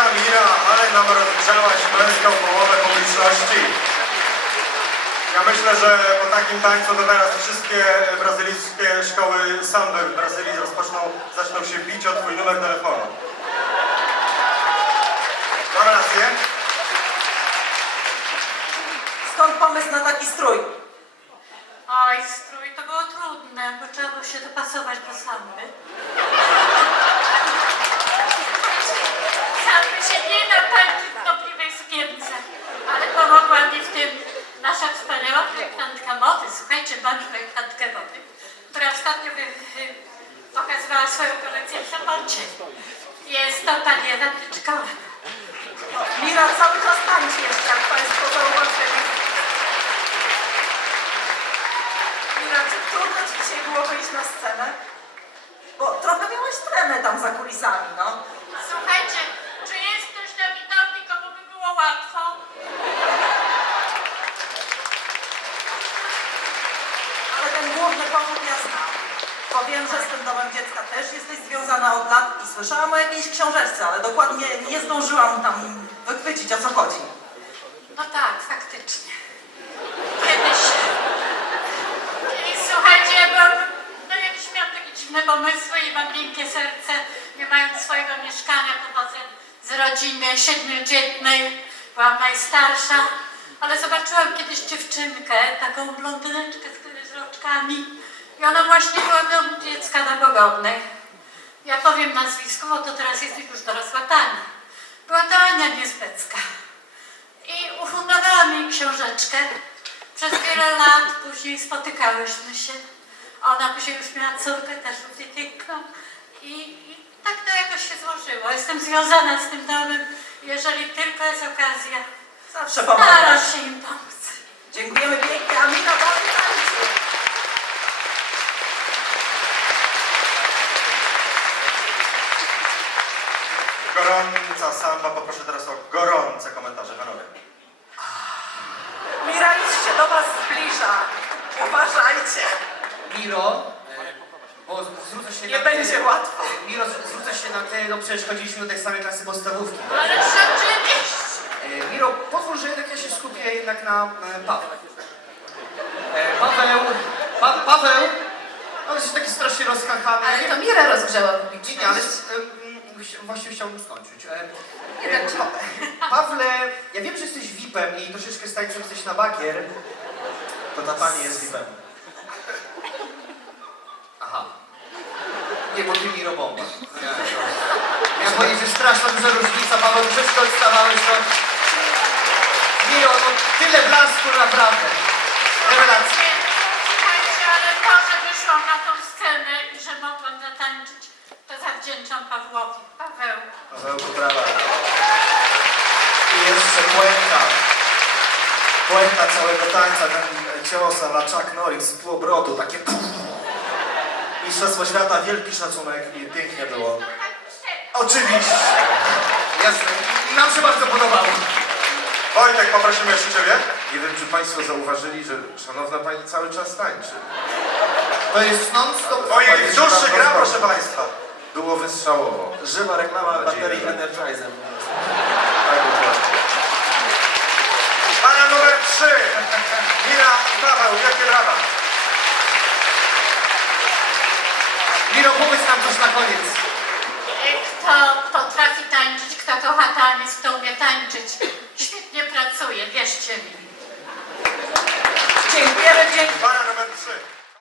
Mira, ale nam rozgrzałaś męską połowę publiczności. Ja myślę, że po takim tańcu to teraz wszystkie brazylijskie szkoły samby w Brazylii rozpoczną, zaczną się bić o twój numer telefonu. Mam rację? Skąd pomysł na taki strój? Oj, strój to było trudne, bo trzeba było się dopasować do samby. Samby się nie da tańczyć w nopliwej sukience, ale pomogła mi w tym nasza wspaniała projektantka mody. Słuchajcie, mamy projektantkę mody, która ostatnio wy, pokazywała swoją kolekcję w Sopocie. Jest to pani Ewa Tyczkowa. Mira cały czas tańczy jeszcze, jak Państwo zauważyli. Mira, czy trudno Ci dzisiaj było wyjść na scenę? Bo trochę miałaś tremę tam za kulisami, no. Słuchajcie, czy jest ktoś na widowni, komu by było łatwo? Ale ten główny powód ja znam. Bo wiem, że z tym domem dziecka też jesteś związana od lat i słyszałam o jakiejś książeczce, ale dokładnie nie zdążyłam tam wychwycić o co chodzi. No tak, faktycznie. Kiedyś, kiedyś słuchajcie, byłam, no jakieś miałam takie dziwne pomysły i mam miękkie serce, nie mając swojego mieszkania, pochodzę z rodziny siedmiodzietnej, byłam najstarsza, ale zobaczyłam kiedyś dziewczynkę, taką blondyneczkę z roczkami i ona właśnie była domu dziecka na Bogodnej. Ja powiem nazwisko, bo to teraz jest już dorosła Tania. Była to Ania Niezbecka. I ufundowała mi książeczkę. Przez wiele lat później spotykałyśmy się. Ona później już miała córkę, też piękną. I, I tak to jakoś się złożyło. Jestem związana z tym domem. Jeżeli tylko jest okazja, Zawsze staram się im pomóc. Dziękujemy pięknie, a Mira dalej Gorąca samba, poproszę teraz o gorące komentarze, panowie. Mira już się do Was zbliża. Uważajcie. Miro, e, bo zwrócę się Nie na będzie te, łatwo. Miro, zwrócę się na te, no przecież chodziliśmy do tej samej klasy podstawówki. Ale rzeczywiście. E, Miro, pozwól, że jednak ja się skupię jednak na e, Paweł. E, Paweł, pa, Paweł, on jest taki strasznie rozkachany. Ale to Mira rozgrzała Nie, nie, ale publiczność. e, właśnie chciałbym skończyć. E, Nie e, tak. pa, Pawle, ja wiem, że jesteś VIP-em i troszeczkę z tańcem jesteś na bakier. To ta pani jest VIP-em. Aha. Nie, bo ty mi robomba. Ja powiedzieć, że straszna duża różnica, Paweł, troszeczkę odstawałeś od... No tyle blasku naprawdę. Rewelacja. Słuchajcie, ale to, że wyszłam na tą scenę i że mogłam zatańczyć, to zawdzięczam Pawłowi. Paweł. Pawełku, brawa. I jeszcze puenta. Puenta całego tańca, ten cios a la Chuck Norris z pół obrotu, takie. Mistrzostwo świata, wielki szacunek i pięknie było. Oczywiście. Jasne. Nam się bardzo podobało. Wojtek, poprosimy jeszcze ciebie. Nie wiem, czy Państwo zauważyli, że szanowna Pani cały czas tańczy. To jest non-stop. Ojej, w duszy gra, proszę państwa. Było wystrzałowo. Żywa reklama nadzieję, baterii że- Energizer.